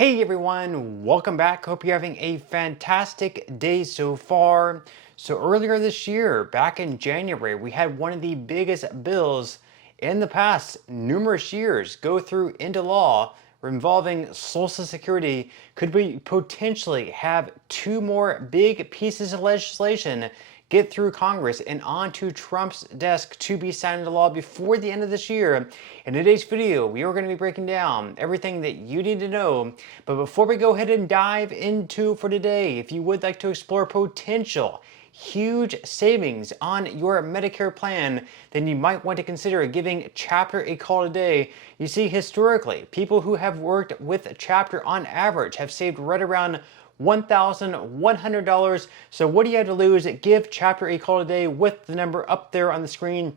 Hey everyone, welcome back. Hope you're having a fantastic day so far. So earlier this year, back in January, we had one of the biggest bills in the past numerous years go through into law involving Social Security. Could we potentially have two more big pieces of legislation get through Congress and onto Trump's desk to be signed into law before the end of this year? In today's video, we are going to be breaking down everything that you need to know. But before we go ahead and dive into for today, if you would like to explore potential huge savings on your Medicare plan, then you might want to consider giving Chapter a call today. You see, historically, people who have worked with Chapter on average have saved right around $1,100. So what do you have to lose? Give Chapter a call today with the number up there on the screen.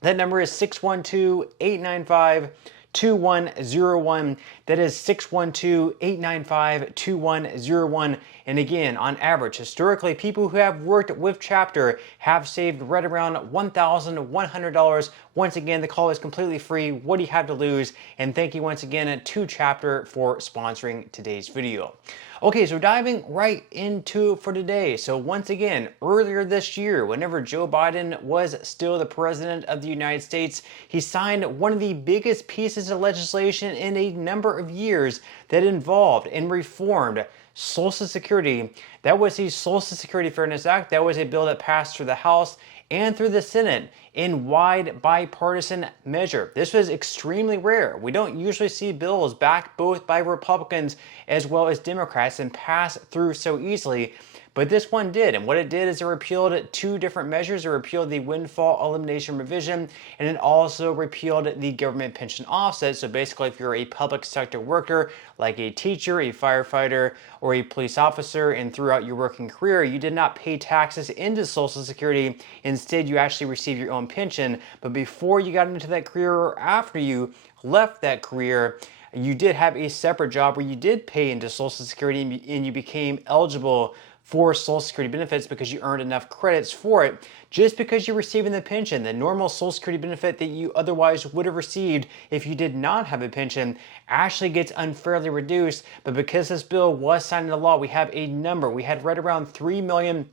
That number is 612-895-2101. That is 612-895-2101. And again, on average, historically, people who have worked with Chapter have saved right around $1,100. Once again, the call is completely free. What do you have to lose? And thank you once again to Chapter for sponsoring today's video. Okay, so diving right into for today. So once again, earlier this year, whenever Joe Biden was still the president of the United States, he signed one of the biggest pieces of legislation in a number of years that involved and reformed Social Security. That was the Social Security Fairness Act. That was a bill that passed through the House and through the Senate in wide bipartisan measure. This was extremely rare. We don't usually see bills backed both by Republicans as well as Democrats and pass through so easily. But this one did, and what it did is it repealed two different measures. It repealed the windfall elimination revision, and it also repealed the government pension offset. So basically, if you're a public sector worker, like a teacher, a firefighter, or a police officer, and throughout your working career, you did not pay taxes into Social Security. Instead, you actually received your own pension. But before you got into that career or after you left that career, you did have a separate job where you did pay into Social Security and you became eligible for Social Security benefits because you earned enough credits for it. Just because you're receiving the pension, the normal Social Security benefit that you otherwise would have received if you did not have a pension actually gets unfairly reduced. But because this bill was signed into law, we have a number. We had right around 3 million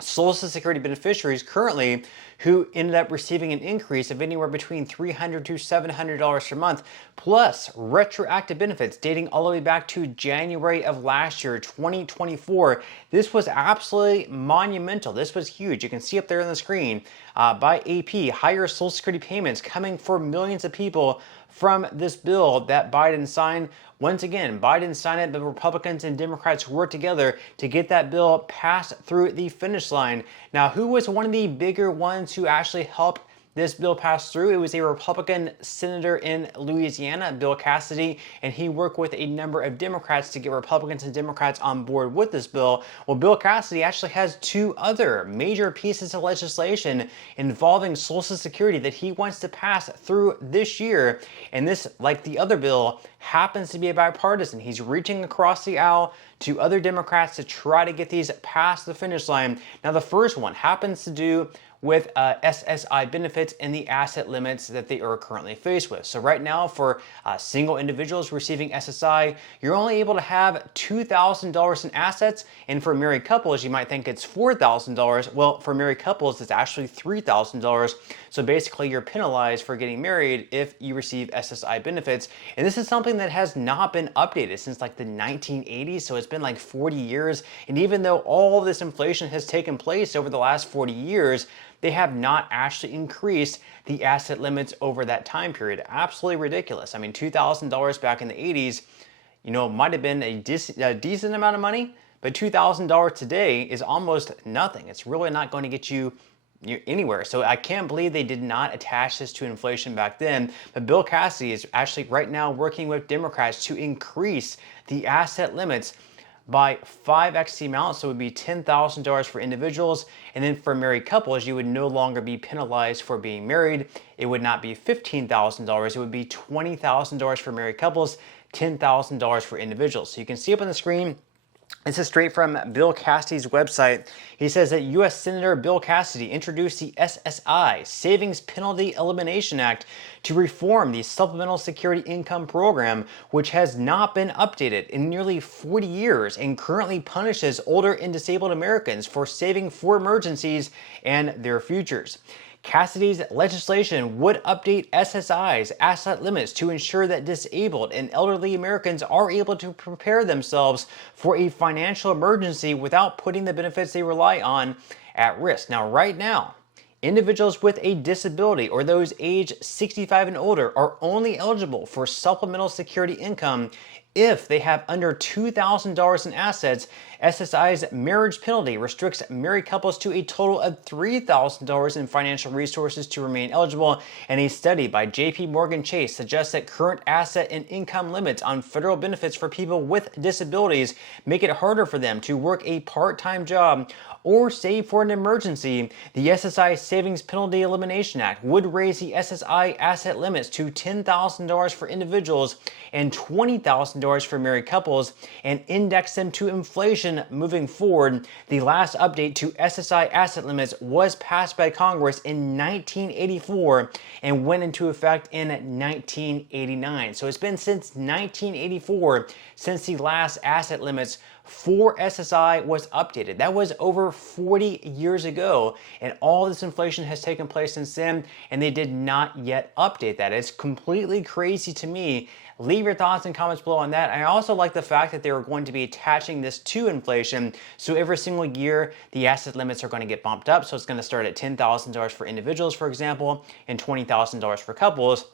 Social Security beneficiaries currently who ended up receiving an increase of anywhere between $300 to $700 per month, plus retroactive benefits dating all the way back to January of last year, 2024. This was absolutely monumental. This was huge. You can see up there on the screen by AP, higher Social Security payments coming for millions of people from this bill that Biden signed. Once again, Biden signed it, the Republicans and Democrats worked together to get that bill passed through the finish line. Now, who was one of the bigger ones who actually helped this bill passed through? It was a Republican senator in Louisiana, Bill Cassidy, and he worked with a number of Democrats to get Republicans and Democrats on board with this bill. Well, Bill Cassidy actually has two other major pieces of legislation involving Social Security that he wants to pass through this year. And this, like the other bill, happens to be a bipartisan. He's reaching across the aisle to other Democrats to try to get these past the finish line. Now, the first one happens to do with SSI benefits and the asset limits that they are currently faced with. So right now, for single individuals receiving SSI, you're only able to have $2,000 in assets, and for married couples, you might think it's $4,000. Well, for married couples, it's actually $3,000. So basically, you're penalized for getting married if you receive SSI benefits. And this is something that has not been updated since like the 1980s, so it's been like 40 years. And even though all this inflation has taken place over the last 40 years, they have not actually increased the asset limits over that time period. Absolutely ridiculous. I mean, $2,000 back in the 80s, might have been a decent amount of money, but $2,000 today is almost nothing. It's really not going to get you anywhere. So I can't believe they did not attach this to inflation back then. But Bill Cassidy is actually right now working with Democrats to increase the asset limits by 5x the amount, so it would be $10,000 for individuals, and then for married couples, you would no longer be penalized for being married. It would not be $15,000, it would be $20,000 for married couples, $10,000 for individuals. So you can see up on the screen, This is straight from Bill Cassidy's website. He says that U.S. Senator Bill Cassidy introduced the SSI Savings Penalty Elimination Act to reform the Supplemental Security Income Program, which has not been updated in nearly 40 years and currently punishes older and disabled Americans for saving for emergencies and their futures. Cassidy's legislation would update SSI's asset limits to ensure that disabled and elderly Americans are able to prepare themselves for a financial emergency without putting the benefits they rely on at risk. Now, right now, individuals with a disability or those age 65 and older are only eligible for supplemental security income if they have under $2,000 in assets. SSI's marriage penalty restricts married couples to a total of $3,000 in financial resources to remain eligible, and a study by JP Morgan Chase suggests that current asset and income limits on federal benefits for people with disabilities make it harder for them to work a part-time job or save for an emergency. The SSI Savings Penalty Elimination Act would raise the SSI asset limits to $10,000 for individuals and $20,000 for married couples and index them to inflation moving forward. The last update to SSI asset limits was passed by Congress in 1984 and went into effect in 1989. So it's been since 1984 since the last asset limits for SSI was updated. That was over 40 years ago, and all this inflation has taken place since then, and they did not yet update that. It's completely crazy to me. Leave your thoughts and comments below on that. I also like the fact that they were going to be attaching this to inflation, so every single year the asset limits are going to get bumped up. So it's going to start at $10,000 for individuals, for example, and $20,000 for couples.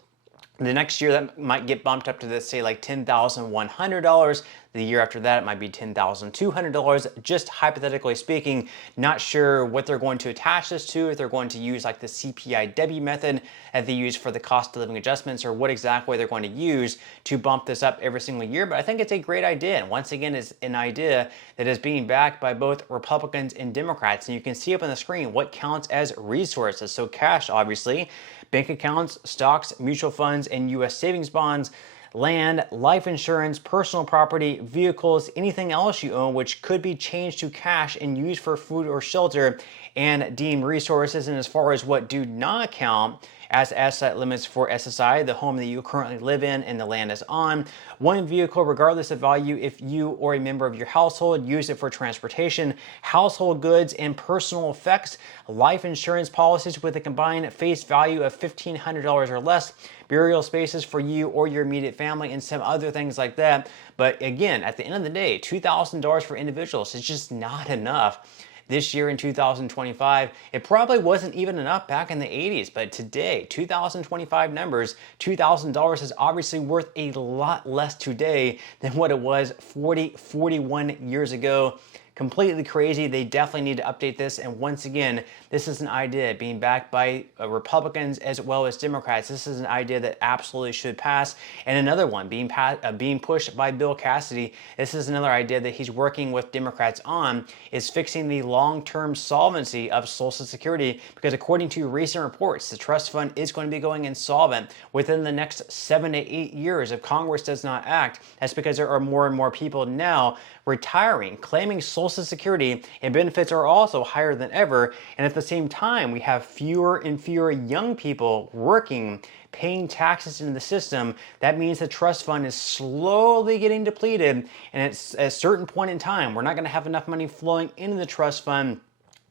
The next year that might get bumped up to, let's say, like $10,100. The year after that, it might be $10,200, just hypothetically speaking. Not sure what they're going to attach this to, if they're going to use like the CPI-W method that they use for the cost of living adjustments, or what exactly they're going to use to bump this up every single year. But I think it's a great idea. And once again, it's an idea that is being backed by both Republicans and Democrats. And you can see up on the screen what counts as resources. So cash, obviously, bank accounts, stocks, mutual funds, and U.S. savings bonds, land, life insurance, personal property, vehicles, anything else you own which could be changed to cash and used for food or shelter, and deemed resources. And as far as what do not count as asset limits for SSI, the home that you currently live in and the land is on, one vehicle regardless of value if you or a member of your household use it for transportation, household goods and personal effects, life insurance policies with a combined face value of $1,500 or less, burial spaces for you or your immediate family, and some other things like that. But again, at the end of the day, $2,000 for individuals is just not enough. This year in 2025, it probably wasn't even enough back in the 80s, but today, 2025 numbers, $2,000 is obviously worth a lot less today than what it was 41 years ago. Completely crazy. They definitely need to update this. And once again, this is an idea being backed by Republicans as well as Democrats. This is an idea that absolutely should pass. And another one being pushed by Bill Cassidy. This is another idea that he's working with Democrats on, is fixing the long-term solvency of Social Security, because according to recent reports, the trust fund is going to be going insolvent within the next 7 to 8 years if Congress does not act. That's because there are more and more people now retiring, claiming Social Security, and benefits are also higher than ever. And at the same time, we have fewer and fewer young people working, paying taxes into the system. That means the trust fund is slowly getting depleted, and at a certain point in time, we're not going to have enough money flowing into the trust fund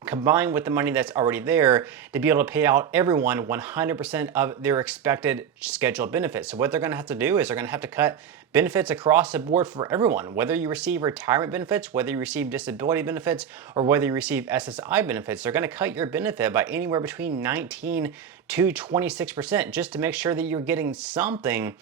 combined with the money that's already there to be able to pay out everyone 100% of their expected scheduled benefits. So what they're going to have to do is they're going to have to cut benefits across the board for everyone, whether you receive retirement benefits, whether you receive disability benefits, or whether you receive SSI benefits. They're going to cut your benefit by anywhere between 19 to 26% just to make sure that you're getting something.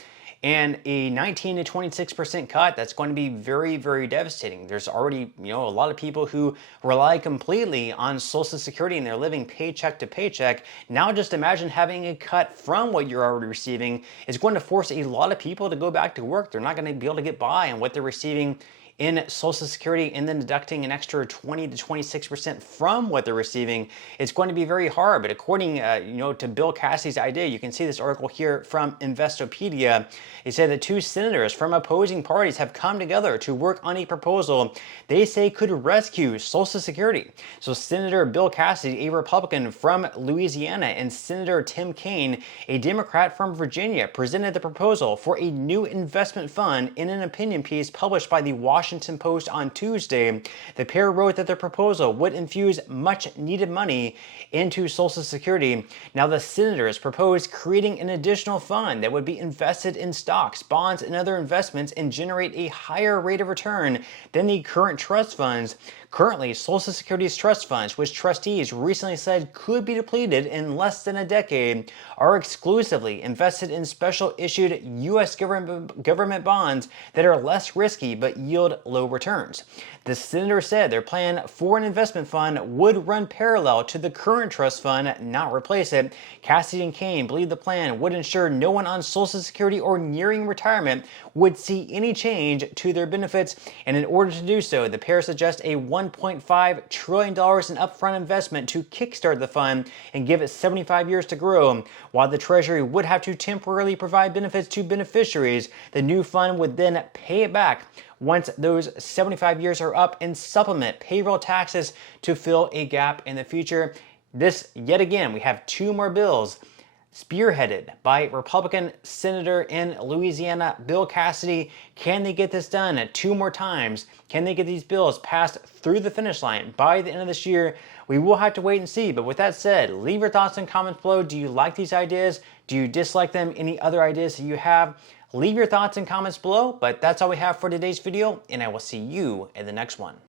And a 19 to 26% cut, that's going to be very, very devastating. There's already, a lot of people who rely completely on Social Security and they're living paycheck to paycheck. Now just imagine having a cut from what you're already receiving is going to force a lot of people to go back to work. They're not going to be able to get by on what they're receiving in Social Security and then deducting an extra 20 to 26% from what they're receiving, it's going to be very hard. But according to Bill Cassidy's idea, you can see this article here from Investopedia. It said that 2 senators from opposing parties have come together to work on a proposal they say could rescue Social Security. So Senator Bill Cassidy, a Republican from Louisiana, and Senator Tim Kaine, a Democrat from Virginia, presented the proposal for a new investment fund in an opinion piece published by the Washington Post on Tuesday. The pair wrote that the proposal would infuse much needed money into Social Security. Now, the senators proposed creating an additional fund that would be invested in stocks, bonds, and other investments and generate a higher rate of return than the current trust funds. Currently, Social Security's trust funds, which trustees recently said could be depleted in less than a decade, are exclusively invested in special issued U.S. government bonds that are less risky but yield low returns. The senator said their plan for an investment fund would run parallel to the current trust fund, not replace it. Cassidy and Kaine believe the plan would ensure no one on Social Security or nearing retirement would see any change to their benefits, and in order to do so, the pair suggest a $1.5 trillion in upfront investment to kickstart the fund and give it 75 years to grow. While the Treasury would have to temporarily provide benefits to beneficiaries, the new fund would then pay it back once those 75 years are up and supplement payroll taxes to fill a gap in the future. This, yet again, we have 2 more bills spearheaded by Republican Senator in Louisiana, Bill Cassidy. Can they get this done 2 more times? Can they get these bills passed through the finish line by the end of this year? We will have to wait and see. But with that said, leave your thoughts and comments below. Do you like these ideas? Do you dislike them? Any other ideas that you have? Leave your thoughts and comments below. But that's all we have for today's video, and I will see you in the next one.